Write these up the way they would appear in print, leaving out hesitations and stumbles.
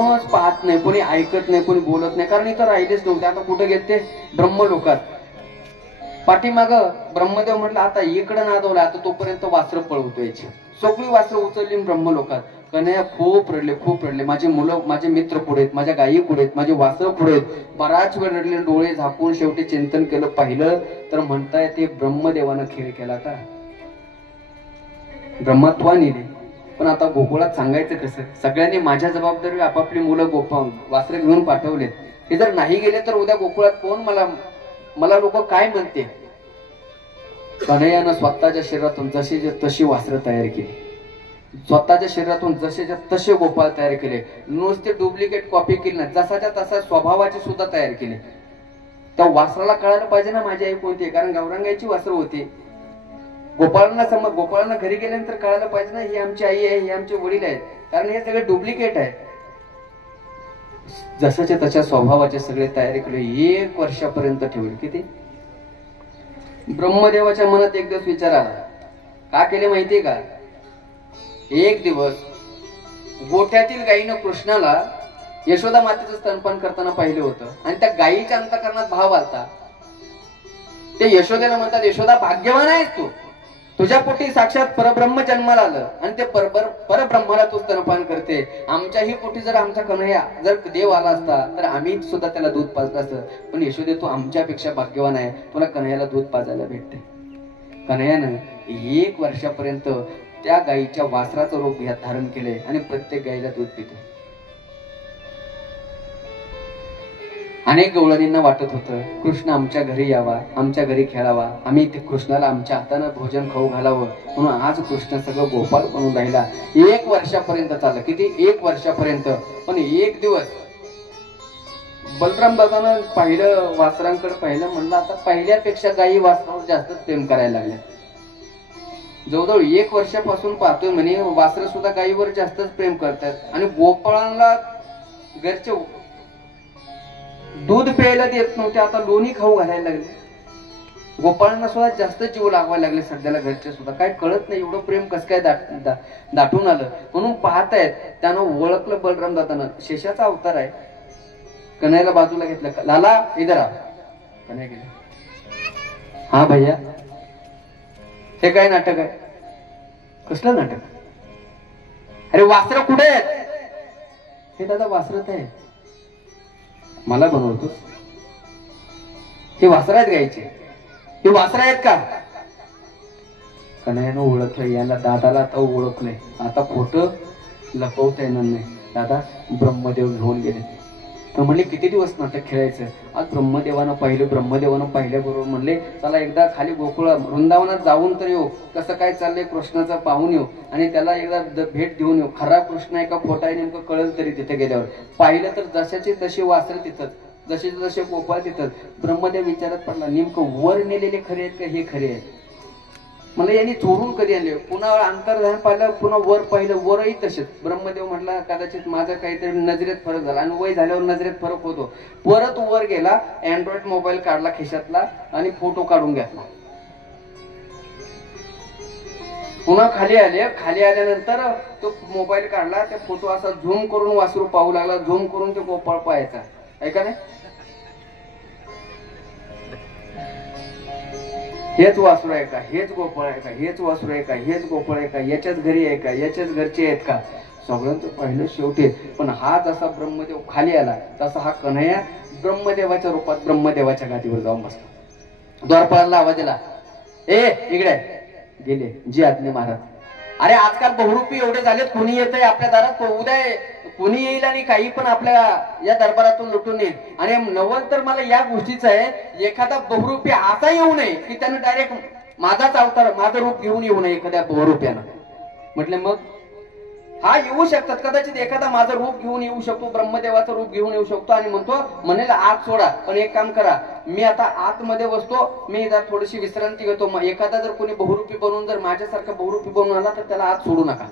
कोणच पाहत नाही, कोणी ऐकत नाही, कोणी बोलत नाही, कारण इथं राहिलेच नव्हते. आता कुठे गेले ते ब्रह्मलोकात. पाठीमाग ब्रह्मदेव म्हटलं आता इकडं नादवलं, आता तोपर्यंत वासरं पळवतोय. सगळी वासरं उचलली ब्रह्मलोकात. कन्हैया खूप रडले. माझे मुलं, माझे मित्र पुढे आहेत, माझ्या गायी पुढे आहेत, माझे वासरं पुढे आहेत. बराच वेळ रडले, डोळे झाकून शेवटी चिंतन केलं. पाहिलं तर म्हणताय ते ब्रह्मदेवानं खेळ केला का? ब्रह्मत्वाने दिले. पण आता गोकुळात सांगायचं कसं? सगळ्यांनी माझ्या जबाबदारी आपापली मुलं वासरं घेऊन पाठवलेत. हे जर नाही गेले तर उद्या गोकुळात कोण मला लोक काय म्हणते? कन्हैयानं स्वतःच्या शरीरातून जशी तशी वासरं तयार केली, स्वतःच्या शरीरातून जसे तसे गोपाळ तयार केले. नुसते डुप्लिकेट कॉपी केली ना, जसाच्या तसा स्वभावाची सुद्धा तयार केले. त्या वासराला कळायला पाहिजे ना माझी आई कोणती आहे, कारण गौरांगाईची वासरं होती. गोपाळांना घरी गेल्यानंतर कळायला पाहिजे ना ही आमची आई आहे, ही आमचे वडील आहेत, कारण हे सगळे डुप्लिकेट आहे. जसाच्या तशा स्वभावाचे सगळे तयारी केले. 1 वर्षापर्यंत ठेवले. किती? ब्रह्मदेवाच्या मनात एक दिवस विचार आला. का केले माहितीये का? एक दिवस गोठ्यातील गायीनं कृष्णाला यशोदा मातेचं स्तनपान करताना पाहिलं होतं, आणि त्या गायीच्या अंतःकरणात भाव आलता. ते यशोदेला म्हणतात, यशोदा भाग्यवान आहेस तू, तुझ्या पोटी साक्षात परब्रह्म जन्माला आलं आणि ते परब्रह्माला तू स्तनपान करते. आमच्याही पोटी जर आमचा कन्हैया जर देव आला असता तर आम्ही सुद्धा त्याला दूध पाजलं असतं. पण यशोदे तू आमच्यापेक्षा भाग्यवान आहे, तुला कन्हैयाला दूध पाजायला भेटते. कन्हैयानं 1 वर्षापर्यंत त्या गायीच्या वासराचं रूप धारण केलंय आणि प्रत्येक गायीला दूध पितो. अनेक गवळणींना वाटत होतं कृष्ण आमच्या घरी यावा, आमच्या घरी खेळावा, आम्ही ते कृष्णाला आमच्या हातानं भोजन खाऊ घालावं, म्हणून आज कृष्ण सगळं गोपाळ बनून राहिला. 1 वर्षापर्यंत चाललं. किती? 1 वर्षापर्यंत. पण एक दिवस बलराम दादानं पाहिलं, वासरांकडे पाहिलं, म्हणलं आता पहिल्यापेक्षा गायी वासरावर जास्त प्रेम करायला लागल्या. जवळजवळ 1 वर्षापासून पाहतोय म्हणे वासरं सुद्धा गायीवर जास्तच प्रेम करतात, आणि गोपाळांना घरचे दूध प्यायला देत नव्हते, आता लोणी खाऊ घालायला लागले. गोपाळांना सुद्धा जास्त जीव लागवायला लागले सध्याला घरचे सुद्धा. काय कळत नाही एवढं प्रेम कसं काय दाटून आलं. म्हणून पाहतायत त्यानं ओळखलं बलराम दादानं शेषाचा अवतार आहे. कन्हैयाला बाजूला घेतलं. लाला इधर आ. कन्हैया गेला. हा भैया, हे काय नाटक आहे? कसलं नाटक? अरे वासरं कुठे आहेत? हे दादा वासरत आहे. मला बनवतोस? हे वासरं आहेत गायचे, हे वासरं आहेत का? कन्हैयानं ओळखलं, याला दादाला आता ओळखलंय. आता खोटं लपवता येणार नाही. दादा ब्रह्मदेव घेऊन गेले. तर म्हणले किती दिवस नाटक खेळायचं? आज ब्रह्मदेवानं पाहिल्याबरोबर म्हणले चला एकदा खाली गोकुळ वृंदावनात जाऊन तर येऊ, कसं काय चाललंय कृष्णाचं पाहून येऊ, आणि त्याला एकदा भेट देऊन येऊ. खरा कृष्ण आहे का खोटा आहे नेमकं कळलं तरी तिथे गेल्यावर. पाहिलं तर जशाची तशी वासरं तिथंच, जसे जसे गोपाळ तिथंच. ब्रह्मदेव विचारात पडला, नेमकं वर नेलेले खरे आहेत का हे खरे आहेत? मला यांनी चोरून कधी आणले? पुन्हा अंतर्धान पाहिलं, पुन्हा वर पाहिलं, वरही तसेच. ब्रह्मदेव म्हटला कदाचित माझा काहीतरी नजरेत फरक झाला, आणि वय झाल्यावर नजरेत फरक होतो. परत वर गेला, अँड्रॉइड मोबाईल काढला खिशातला आणि फोटो काढून घेतला. पुन्हा खाली आल्यानंतर तो मोबाईल काढला, त्या फोटो असा झूम करून वासरू पाहू लागला, झूम करून ते गोपाळ पाहायचा. ऐका नाही, हेच वासरू आहे का? हेच गोपाळ आहे का? हेच वासरू आहे का? हेच गोपाळ आहे का? याच्याच घरी आहे का? याच्याच घरचे आहेत का? सगळ्यांचं पाहिलं शेवटी. पण हा जसा ब्रह्मदेव खाली आला तसा हा कन्हैया ब्रह्मदेवाच्या रूपात ब्रह्मदेवाच्या गादीवर जाऊन बसला. द्वारपाळाला आवाज दिला, ए इकडे गेले जी आज्ञा महाराज. अरे आजकाल बहुरूपी एवढे झालेत, कोणी येत आहे आपल्या दारात, उद्या कोणी येईल आणि काही पण आपल्या या दरबारातून लुटून येईल. आणि नवल तर मला या गोष्टीच आहे, एखादा बहुरूपी असा येऊ नये की त्याने डायरेक्ट माझाच अवतार, माझं रूप घेऊन येऊ नये एखाद्या बहुरूप्यानं. म्हटले मग हा येऊ शकतात, कदाचित एखादा माझं रूप घेऊन येऊ शकतो, ब्रह्मदेवाचं रूप घेऊन येऊ शकतो, आणि म्हणेल आत सोडा. पण एक काम करा, मी आता आतमध्ये बसतो, मी जर थोडीशी विश्रांती घेतो. एखादा जर कोणी बहुरूपी बनवून जर माझ्यासारखा बहुरूपी बनवून आला तर त्याला आत सोडू नका.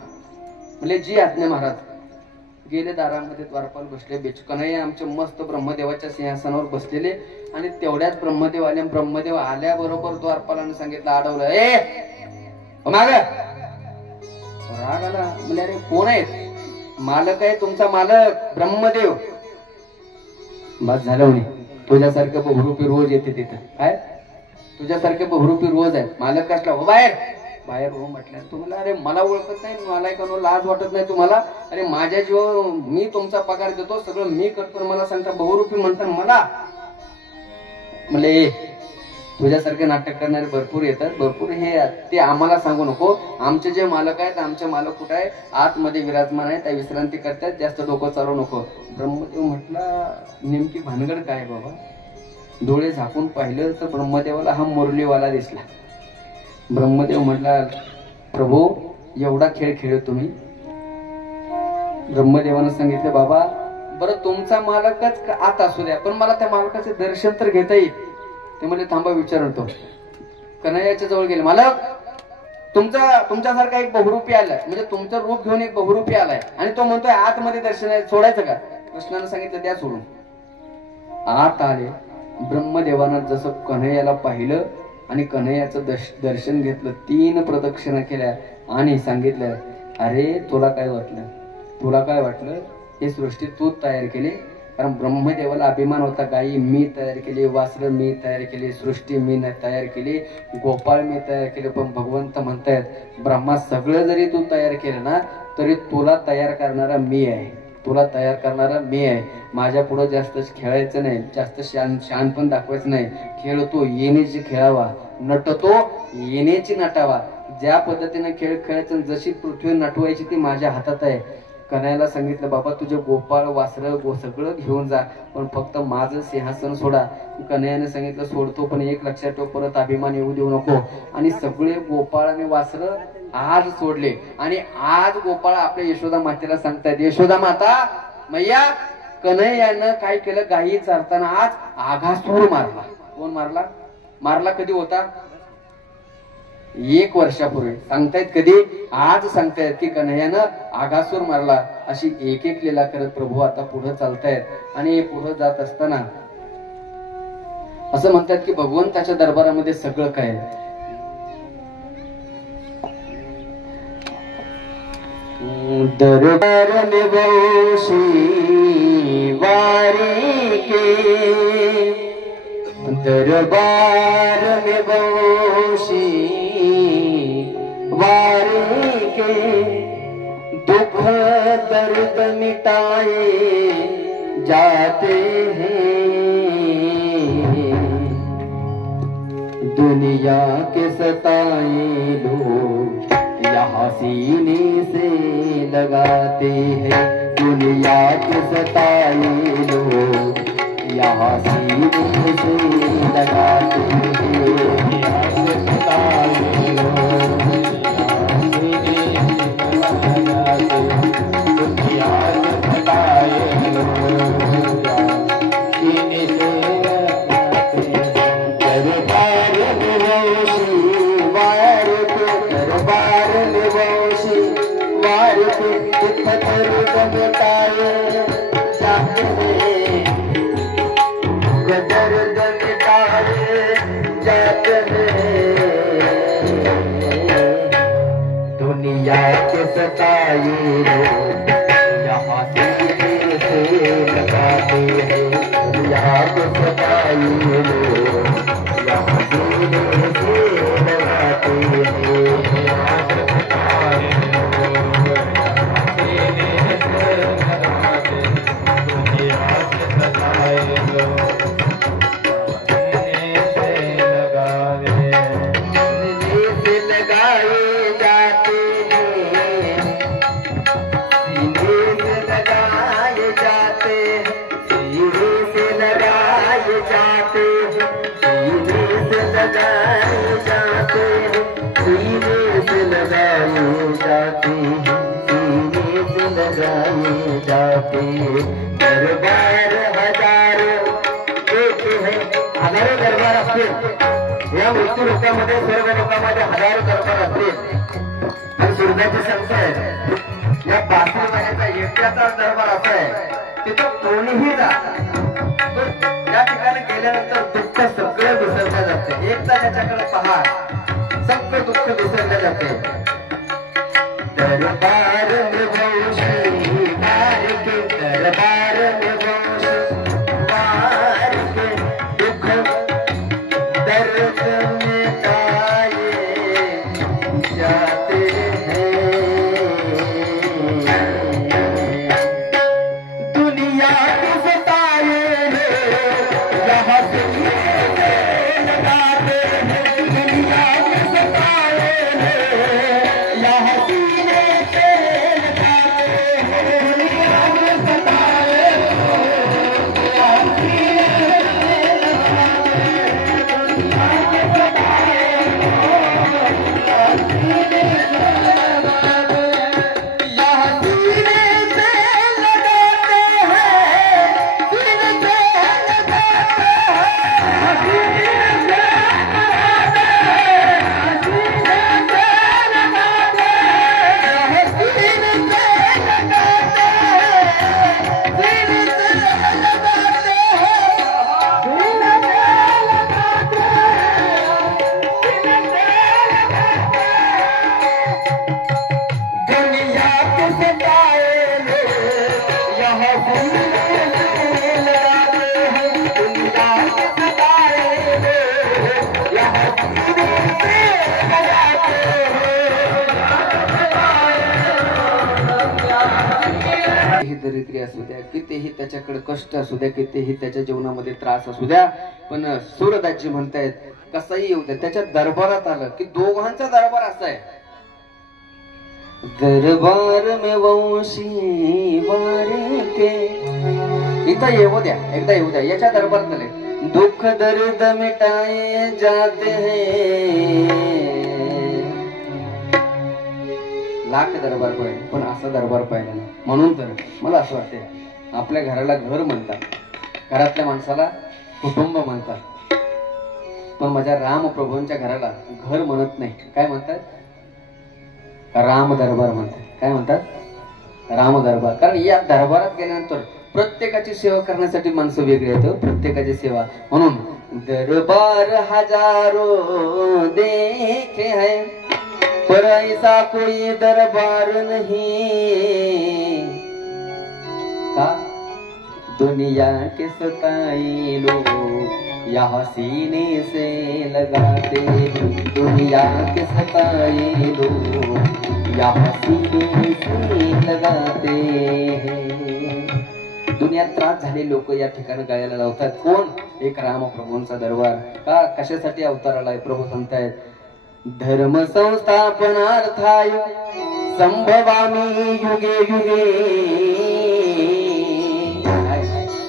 म्हणजे जी आज्ञा महाराज. गेले दारामध्ये, द्वारपाल बसले. कन्हैया आमचे मस्त ब्रह्मदेवाच्या सिंहासनावर बसलेले, आणि तेवढ्याच ब्रह्मदेव आल्याबरोबर द्वारपालाने सांगितलं, अडवलं, ए माग. राग आला. म्हणजे अरे कोण आहेत? मालक आहे तुमचा मालक ब्रह्मदेव. बस झालं म्हणे. तुझ्यासारखं बहुरूपी रोज येते तिथं. काय तुझ्यासारखे बहुरूपी रोज आहेत. मालक कसला हो बाहेर बाहेर हो म्हटलं. तुम्हाला अरे मला ओळखत नाही, मला एका लाज वाटत नाही तुम्हाला? अरे माझ्या जीव मी तुमचा पगार देतो, सगळं मी करतो, मला सांगता बहुरूपी म्हणता मला. म्हणले तुझ्यासारखे नाटक करणारे भरपूर येतात, भरपूर. हे ते आम्हाला सांगू नको. आमचे जे मालक आहेत, आमचे मालक कुठे आहे? आतमध्ये विराजमान आहे, त्या विश्रांती करतात, जास्त डोकं चालू नको. ब्रह्मदेव म्हटला नेमकी भानगड काय बाबा? डोळे झाकून पाहिलं तर ब्रह्मदेवाला हा मुरलीवाला दिसला. ब्रह्मदेव म्हटला प्रभू एवढा खेळ खेळत तुम्ही? ब्रह्मदेवानं सांगितलं बाबा बरं तुमचा मालकच आत असू द्या, पण मला त्या मालकाचे दर्शन तर घेता येईल. ते म्हणजे थांबा विचारतो. कन्हैयाच्या जवळ गेले. मालक तुमच्यासारखा एक बहुरूपी आलाय, म्हणजे तुमचं रूप घेऊन एक बहुरूपी आलाय आणि तो म्हणतोय आतमध्ये दर्शन आहे, सोडायचं का? कृष्णानं सांगितलं द्या सोडून. आत आले. ब्रह्मदेवानं जसं कन्हैयाला पाहिलं आणि कन्हैयाचं दर्शन घेतलं, 3 प्रदक्षिणा केल्या आणि सांगितलं अरे तुला काय वाटलं? तुला काय वाटलं? ही सृष्टी तूच तयार केली. कारण ब्रह्मदेवाला अभिमान होता, गायी मी तयार केली, वासरं मी तयार केली, सृष्टी मी तयार केली, गोपाळ मी तयार केले. पण भगवंत म्हणतायत ब्रह्मा सगळं जरी तू तयार केलं ना तरी तुला तयार करणारा मी आहे, तुला तयार करणारा मी आहे. माझ्या पुढे जास्त खेळायचं नाही, जास्त शान पण दाखवायचं नाही. खेळतो येण्याची खेळावा, नटतो येण्याची नटावा. ज्या पद्धतीने खेळ खेळायचं, जशी पृथ्वी नटवायची ती माझ्या हातात आहे. कन्हैयाला सांगितलं बाबा तुझे गोपाळ वासरं सगळं घेऊन जा, पण फक्त माझं सिंहासन सोडा. कन्हैयाने सांगितलं सोडतो, पण एक लक्षात ठेव परत अभिमान येऊ देऊ नको. आणि सगळे गोपाळ आणि वासरं आज सोडले. आणि आज गोपाळ आपल्या यशोदा मातेला सांगतायत यशोदा माता मैया कन्हैयानं काय केलं? गायी चारताना आज आघासूर मारला. कोण मारला? मारला कधी होता? 1 वर्षापूर्वी. सांगतायत कधी? आज सांगतायत की कन्हैयानं आघासूर मारला. अशी एक एक लीला करत प्रभू आता पुढे चालतायत. आणि पुढे जात असताना असं म्हणतात की भगवंताच्या दरबारामध्ये सगळं काय दरबार में बौशी वारी के, दरबार में बौशी वारी के, दुख दर्द मिटाए जाते हैं, दुनिया के सताए लोग यहाँ सीने से लगाते हैं, दुनिया के सताए लोग यहाँ सीने से लगाते हैं, दुनिया के सताए लोग यहाँ सीने से लगाते हैं, दुनिया के सताए लोग यहाँ सीने से लगाते जाते दरबार हजारों एक है, हजारों दरबार असतील या मृत्यू लोकांमध्ये, सर्व लोकांमध्ये हजारो दरबार असतील आणि स्वर्गाची संख्या आहे. या 52 महिन्याचा एकट्याचा दरबार असा आहे तिथं कोणीही जा, या ठिकाणी गेल्यानंतर दुःख सगळं विसरलं जाते. एकदा त्याच्याकडे पहा, सगळं दुःख विसरलं जाते. दरबार में दरबार में बार के दुख दर्द मिटाए जाते हैं। दुनिया की सताए यहाँ से लगाते हैं, दुनिया की सताए यहाँ सीने से लगाते हैं, दुनिया की सताए यहाँ सीने से लगाते हैं, दुनिया की सताए यहाँ सीने से लगाते हैं, यहाँ सीने से लगाते हैं, सीने से दरिद्री असू द्या, कितीही त्याच्याकडे कष्ट असू द्या, कितीही त्याच्या जीवनामध्ये त्रास असू द्या, पण सूरदासजी म्हणतायत कसाही येऊ द्या, त्याच्या दरबारात आलं की दोघांचा दरबार असा आहे, दरबार में वंशी वारे के, इथं येऊ द्या, एकदा येऊ द्या, याच्या दरबारात आले, दुःख दर्द मिटाए जाते हैं, लाख दरबार पाहिजे पण असा दरबार पाहिला नाही. म्हणून तर मला असं वाटते आपल्या घराला घर म्हणतात, घरातल्या माणसाला कुटुंब म्हणतात, पण माझ्या रामप्रभूंच्या घराला घर म्हणत नाही. काय म्हणतात? राम दरबार म्हणतात. काय म्हणतात? राम दरबार. कारण या दरबारात गेल्यानंतर प्रत्येकाची सेवा करण्यासाठी माणसं वेगळी आहेत, प्रत्येकाची सेवा. म्हणून दरबार हजारो देखे है पर ऐसा कोई दरबार नहीं, का दुनिया के सताए लोग यहाँ सीने से लगाते हैं, दुनिया के सताए लोग यहाँ सीने से लगाते हैं. दुनियात त्रास झाले लोक या ठिकाणी गायला लावतात. कोण? एक रामप्रभूंचा दरबार. का? कशासाठी अवतार आलाय? प्रभू सांगतायत धर्म संस्थापनार्थाय संभवामी युगे युगे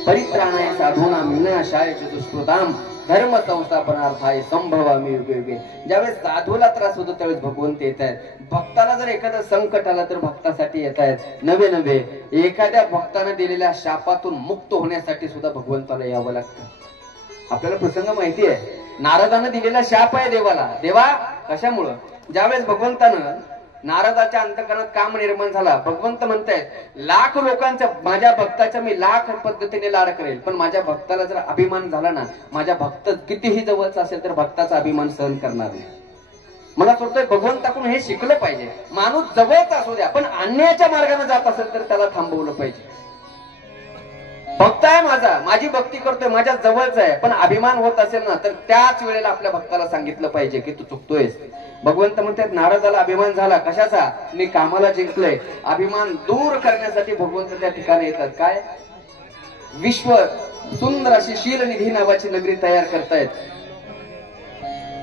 परित्राणाय साधूनां विनाशाय च दुष्कृतां धर्म संस्थापनार्थाय संभवामी युगे युगे. ज्यावेळेस साधूला त्रास होतो त्यावेळेस भगवंत येत आहेत. भक्ताला जर एखादं संकट आलं तर भक्तासाठी येत आहेत. नवे नवे एखाद्या भक्ताने दिलेल्या शापातून मुक्त होण्यासाठी सुद्धा भगवंताला यावं लागतं. आपल्याला प्रसंग माहिती आहे, नारदानं दिलेला शाप आहे देवाला. देवा कशामुळं? ज्यावेळेस भगवंतानं नारदाच्या अंतकरणात काम निर्माण झाला, भगवंत म्हणतायत लाख लोकांचा माझ्या भक्ताचा मी लाख पद्धतीने लाड करेल, पण माझ्या भक्ताला जर अभिमान झाला ना, माझ्या भक्त कितीही जवळचा असेल तर भक्ताचा अभिमान सहन करणार नाही. मला वाटतंय भगवंताकडून हे शिकलं पाहिजे. माणूस जवळचा असू द्या पण अन्यायाच्या मार्गाने जात असेल तर त्याला थांबवलं पाहिजे. भक्त आहे माझा, माझी भक्ती करतोय, माझ्या जवळचा आहे, पण अभिमान होत असेल ना तर त्याच वेळेला आपल्या भक्ताला सांगितलं पाहिजे की तू चुकतोयस. भगवंत म्हणतात नारदाला अभिमान झाला, कशाचा? मी कामाला जिंकलोय. अभिमान दूर करण्यासाठी भगवंत त्या ठिकाणी येतात. काय? विश्व सुंदर अशी शीलनिधी नावाची नगरी तयार करतायत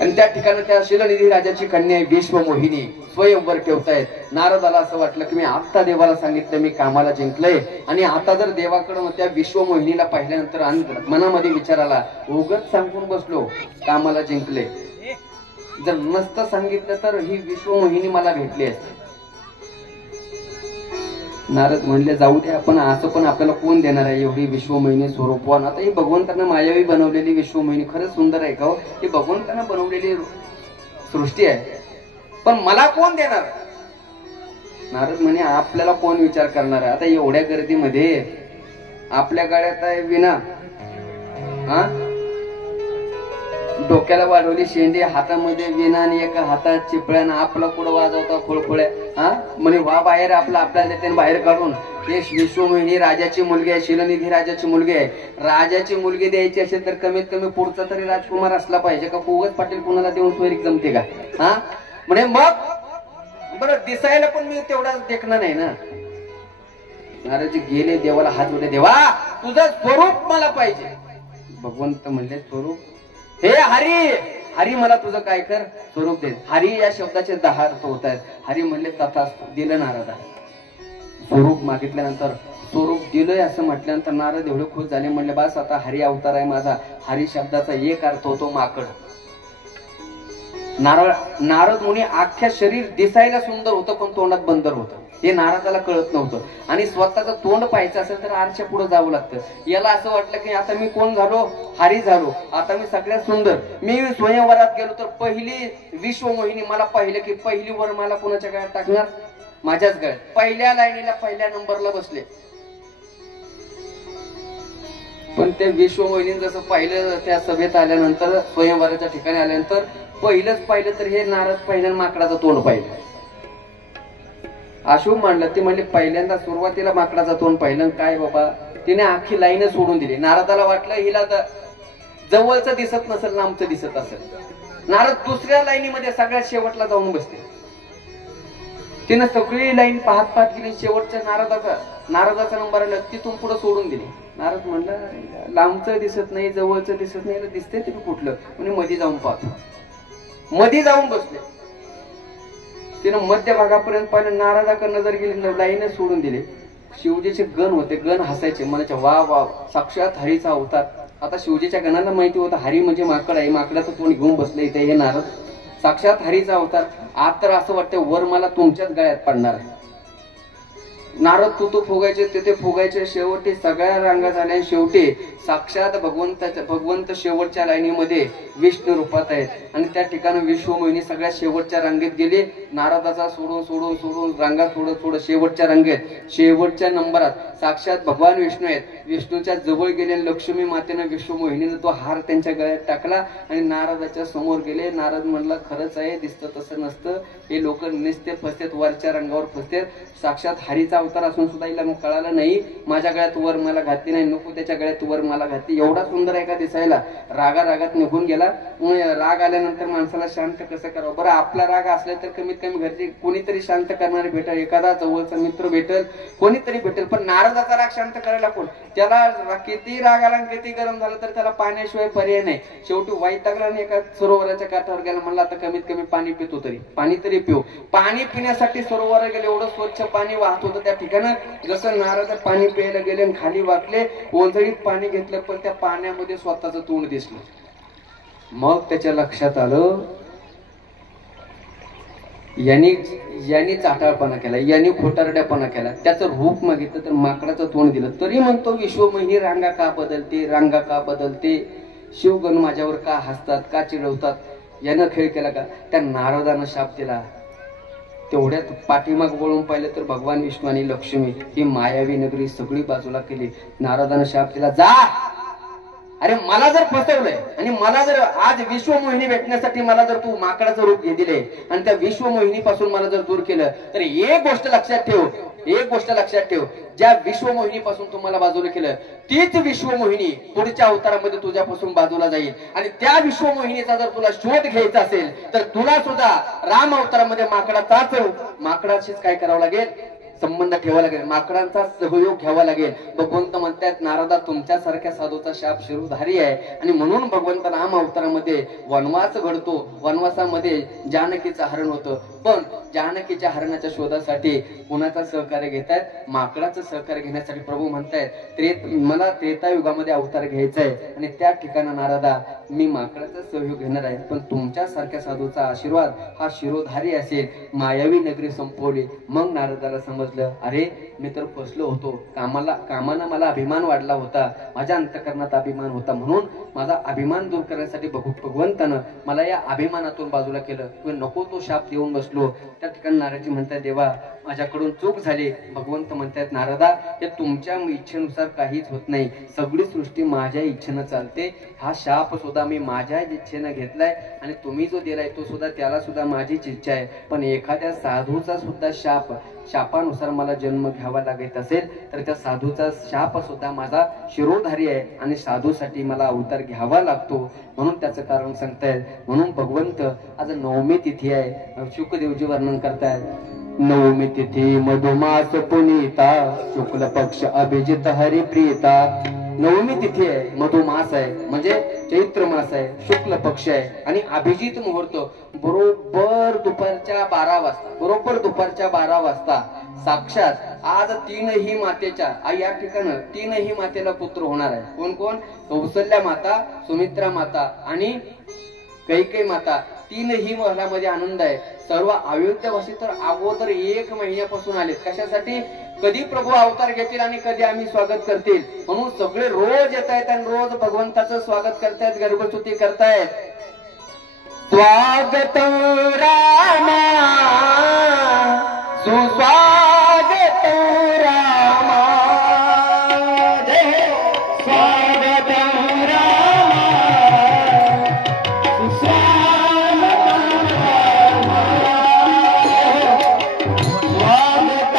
आणि त्या ठिकाणी त्या शीलनिधी राजाची कन्या विश्वमोहिनी स्वयंवर ठेवतायत. नारदाला असं वाटलं की मी आता देवाला सांगितलं मी कामाला जिंकलंय, आणि आता जर देवाकडून त्या विश्वमोहिनीला पाहिल्यानंतर मनामध्ये विचार आला, उगाच सांगून बसलो कामाला जिंकले, जर नसतं सांगितलं तर ही विश्वमोहिनी मला भेटली असते. नारद म्हणले जाऊ दे, आपण असं पण आपल्याला कोण देणार आहे एवढी विश्वमोहिनी स्वरूपवान. आता ही भगवंतांना मायावी बनवलेली विश्वमोहिनी खरंच सुंदर आहे का? ही भगवंतांना बनवलेली सृष्टी आहे, पण मला कोण देणार? नारद म्हणे आपल्याला कोण विचार करणार आहे? आता एवढ्या गर्दीमध्ये आपल्या गळ्यात आहे विना, हा डोक्याला वाढवली शेंडी, हातामध्ये विना आणि एका हातात चिपळ्यानं आपला कुठं वाजवता खोळखोळ्या, हा म्हणे वा बाहेर आपला आपल्याला देते बाहेर काढून ते विश्वमोहिनी राजाची मुलगी आहे, शिलनिधी राजाची मुलगी आहे. राजाची मुलगी द्यायची असेल तर कमीत कमी पुढचा तरी राजकुमार असला पाहिजे का फुगत पाटील कुणाला देऊन सोयरीक जमते का? हा म्हणजे मग बरं दिसायला पण मी तेवढाच देखणं नाही ना. नारदजी गेले देवाला हात जोडले, देवा तुझं स्वरूप मला पाहिजे. भगवंत म्हणले स्वरूप हे हरी, हरी मला तुझं काय कर स्वरूप दे. हरी या शब्दाचे 10 अर्थ होत आहेत. हरी म्हणले तथास्तु, दिलं नारदा. स्वरूप मागितल्यानंतर स्वरूप दिलंय असं म्हटल्यानंतर नारद एवढे खुश झाले, म्हणले बस आता हरी अवतार आहे माझा. हरी शब्दाचा एक अर्थ होतो माकड. नारद मुनी अख्ख्या शरीर दिसायला सुंदर होतं पण तोंडात बंदर होतं. हे नारदाला कळत नव्हतं. आणि स्वतःचं तोंड पाहायचं असेल तर आरच्या पुढे जावं लागतं. याला असं वाटलं की आता मी कोण झालो, हरी झालो, आता मी सगळ्यात सुंदर. मी स्वयंवरात गेलो तर पहिली विश्वमोहिनी मला पाहिलं की पहिली वर मला कोणाच्या गळ्यात टाकणार, माझ्याच गळ्यात. पहिल्या लाईनीला पहिल्या नंबरला बसले. पण त्या विश्वमोहिनी जसं पाहिलं त्या सभेत आल्यानंतर, स्वयंवराच्या ठिकाणी आल्यानंतर पहिलंच पाहिलं तर हे नारद पहिल्या माकडाचं तोंड पाहिलं. अशुभ मांडलं. ते म्हणले पहिल्यांदा सुरुवातीला माकडाचं तोंड पाहिलं. काय बाबा, तिने आखी लाईन सोडून दिली. नारदाला वाटलं हिला जवळचं दिसत नसेल, लांबचं दिसत असेल. नारद दुसऱ्या लाईनीमध्ये सगळ्यात शेवटला जाऊन बसते. तिनं सगळी लाईन पाहत पाहत गेली. शेवटच्या नारदाचा नंबर आला, तिथून पुढे सोडून दिली. नारद म्हणलं लांबचं दिसत नाही, जवळचं दिसत नाही, दिसते तुम्ही कुठलं? म्हणजे मध्ये जाऊन पाहतो. मध्ये जाऊन बसले. तिनं मध्य भागापर्यंत पाहिलं. नारदाकडे नजर गेली, लाईन सोडून दिली. शिवजीचे गण होते. गण हसायचे, म्हणायचे वा वा साक्षात हरीचा अवतार. आता शिवजीच्या गणाला माहिती होतं हरी म्हणजे माकड आहे, माकडाचं तोंड घेऊन बसले इथे हे नारद. साक्षात हरीचा अवतार. आज तर असं वाटतं वर मला तुमच्याच गळ्यात पडणार आहे. नारद तू फुगायचे ते फुगायचे. शेवटी सगळ्या रांगा झाल्या. शेवटी साक्षात भगवंत शेवटच्या लाईनीमध्ये विष्णू रूपात आहेत. आणि त्या ठिकाणी विश्वमोहिनी सगळ्या शेवटच्या रांगेत गेली. नारदाचा सोडून सोडून सोडून रांगा सोडत सोडत शेवटच्या रांगेत, शेवटच्या नंबरात साक्षात भगवान विष्णू आहेत. विष्णूच्या जवळ गेले. लक्ष्मी मातेनं विश्वमोहिनीनं तो हार त्यांच्या गळ्यात टाकला आणि नारदाच्या समोर गेले. नारद म्हणला खरंच आहे, दिसतं तसं नसतं. हे लोक निस्ते फसतेत, वरच्या रंगावर फसतेत. साक्षात हरीचा अवतार असून सुद्धा हिला कळालं नाही. माझ्या गळ्यात वर मला घातली नाही, नको त्याच्या गळ्यात वर मला घातली. एवढा सुंदर आहे का दिसायला. रागात निघून गेला. राग आल्यानंतर माणसाला शांत कसं करावं. बरं आपला राग असला तर कमीत कमी घरचे कोणीतरी शांत करणारे भेटेल, एखादा जवळचा मित्र भेटेल, कोणीतरी भेटेल. पण नारदाचा राग शांत करायला कोण? त्याला किती राग आला किती गरम झालं तर त्याला पाण्याशिवाय पर्याय नाही. शेवटी वैतागला आणि एका सरोवराच्या काठावर गेला. म्हणला आता कमीत कमी पाणी पितो तरी, पाणी तरी पिऊ. पाणी पिण्यासाठी सरोवर गेले. एवढं स्वच्छ पाणी वाहत होतं त्या ठिकाणी. जसं नारद पाणी प्यायला गेले आणि खाली वाकले, ओंजळीत पाणी घेतलं पण त्या पाण्यामध्ये स्वतःचं तोंड दिसलं. मग त्याच्या लक्षात आलं यांनी चाटाळपणा केला, यांनी खोटारड्यापणा केला. त्याचं रूप मागितलं तर माकडाचं तोंड दिलं. तरी म्हणतो विश्वमोहिनी रांगा का बदलते, रांगा का बदलते, शिवगण माझ्यावर का हसतात, का चिडवतात. यानं खेळ केला का? त्या नारदानं शाप दिला. तेवढ्यात पाठीमाग वळून पाहिलं तर भगवान विष्णू आणि लक्ष्मी ही मायावी नगरी सगळी बाजूला केली. नारदानं शाप दिला, जा. अरे मला जर फसवलंय आणि मला जर आज विश्वमोहिनी भेटण्यासाठी मला जर तू माकडाचं रूप घे दिले आणि त्या विश्वमोहिनी पासून मला जर दूर केलं तर एक गोष्ट लक्षात ठेव, एक गोष्ट लक्षात ठेव. ज्या विश्वमोहिनी पासून तुम्हाला बाजूला केलं तीच विश्वमोहिनी पुढच्या अवतारामध्ये तुझ्यापासून बाजूला जाईल. आणि त्या विश्वमोहिनीचा जर तुला शोध घ्यायचा असेल तर तुला सुद्धा राम अवतारामध्ये माकडाशीच काय करावं लागेल, संबंध ठेवावा लागेल, माकडांचा सहयोग घ्यावा लागेल. भगवंत म्हणतात नारदा तुमच्यासारख्या साधूचा शाप शिरोधारी आहे आणि म्हणून भगवंत राम अवतारामध्ये वनवास घडतो. वनवासामध्ये जानकीचं हरण होतं. पण जानकीच्या हरणाच्या शोधासाठी कुणाचा सहकार्य घेतायत? माकडाचं सहकार्य घेण्यासाठी प्रभू म्हणतायत मला त्रेतायुगामध्ये अवतार घ्यायचा आहे आणि त्या ठिकाणी नारदा मी माकडाचा सहयोग घेणार आहे. पण तुमच्यासारख्या साधूचा आशीर्वाद हा शिरोधारी असेल. मायावी नगरी संपवली. मग नारदाला समजलं अरे मी तर फसलो होतो. कामानं मला अभिमान वाढला होता, माझ्या अंतःकरणात अभिमान होता. म्हणून माझा अभिमान दूर करण्यासाठी भगवंतानं मला या अभिमानातून बाजूला केलं. तुम्ही नको तो शाप देऊन बसलो. त्या ठिकाणी नारदजी म्हणतात देवा माझ्याकडून चूक झाली. भगवंत म्हणतात नारदा हे तुमच्या इच्छेनुसार काहीच होत नाही, सगळी सृष्टी माझ्या इच्छेनं चालते. हा शाप सुद्धा मी माझ्या इच्छेनं घेतलाय आणि तुम्ही जो दिलाय तो सुद्धा त्याला सुद्धा माझीच इच्छा आहे. पण एखाद्या साधूचा सुद्धा शाप शापानुसार मला जन्म घ्यावा लागत असेल तर त्या साधूचा शाप सुद्धा माझा शिरोधारी आहे आणि साधूसाठी मला अवतार घ्यावा लागतो म्हणून त्याचं कारण सांगतायत. म्हणून भगवंत आज नवमी तिथी आहे. शुकदेवजी वर्णन करतायत. नवमी तिथी मधुमास पुनीता शुक्ल पक्ष अभिजित हरिप्रीता. नवमी तिथी आहे, मधुमास आहे म्हणजे चैत्र मास आहे, शुक्ल पक्ष आहे आणि अभिजित मुहूर्त बरोबर दुपारच्या 12 वाजता, बरोबर दुपारच्या 12 वाजता साक्षात आज तीनही मातेच्या या ठिकाणी तीनही मातेला पुत्र होणार आहे. कोण कोण? कौसल्या माता, सुमित्रा माता आणि कैकेयी माता. तीनही महलामध्ये आनंद आहे. सर्व अयोध्यावासी तर अगोदर 1 महिन्यापासून आलेत. कशासाठी? कधी प्रभू अवतार घेतील आणि कधी आम्ही स्वागत करतील म्हणून सगळे रोज येत आहेत आणि रोज भगवंताचं स्वागत करतायत, गर्भस्तुती करतायत. स्वागत रामा सुस्वागत रामा जय स्वागत रामा सुस्वागत रामा स्वागत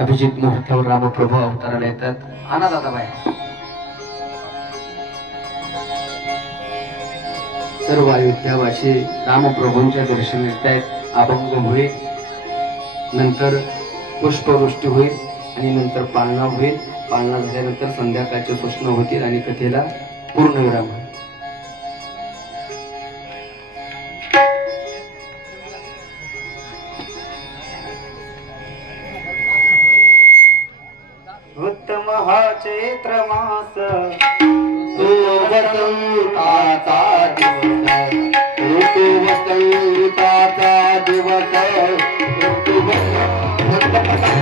अभिजित मुहूर्तावर रामप्रभू अवताराला येतात. आणा दादाबाई. सर्व अयोध्यावासी रामप्रभूंच्या दर्शन येत आहेत. अभंग होईल, नंतर पुष्पवृष्टी होईल आणि नंतर पाळणा होईल. पाळणा झाल्यानंतर संध्याकाळचे सूचना होतील आणि कथेला पूर्णविराम होईल. उत्तम हा चैत्र मास वसंताचा दिवस, ऋतू वसंताचा दिवस, ऋतू वसंताचा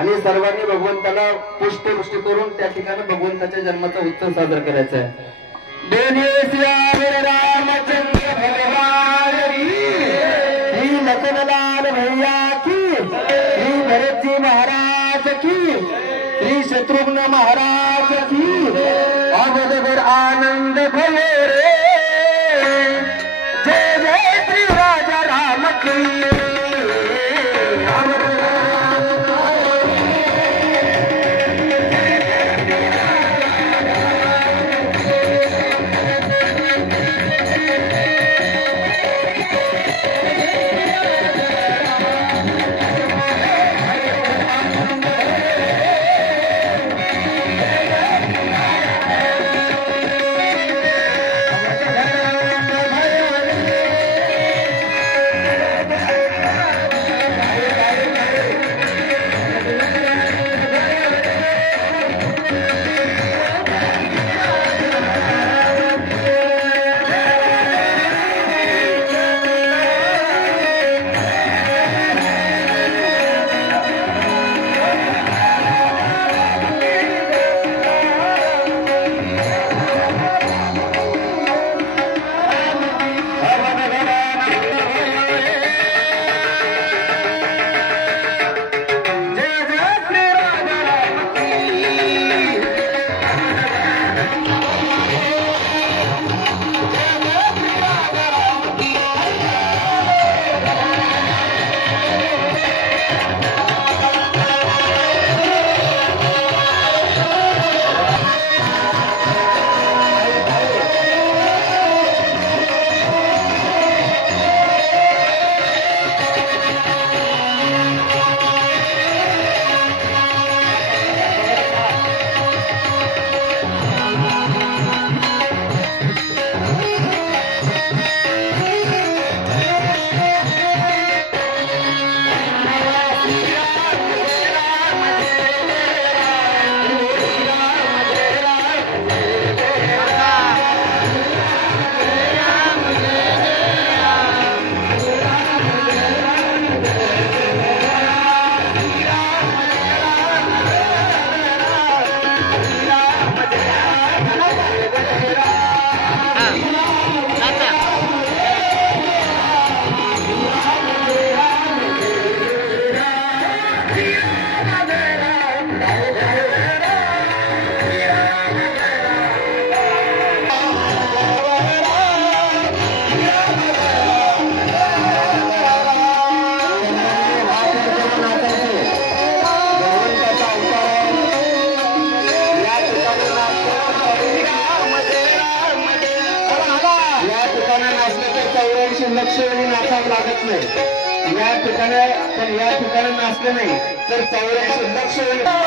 आणि सर्वांनी भगवंताला पुष्पवृष्टी करून त्या ठिकाणी भगवंताच्या जन्माचा उत्सव साजरा करायचा आहे. रामचंद्र भगवान श्री लखनलाल भैया की, श्री भरतजी महाराज की, श्री शत्रुघ्न महाराज की. अवधभर आनंद भयो रे, जय जय श्री राजा राम की. लक्षवेधी नाचावं लागत नाही. या ठिकाणी नाचले नाही तर 84 लक्षवेधी.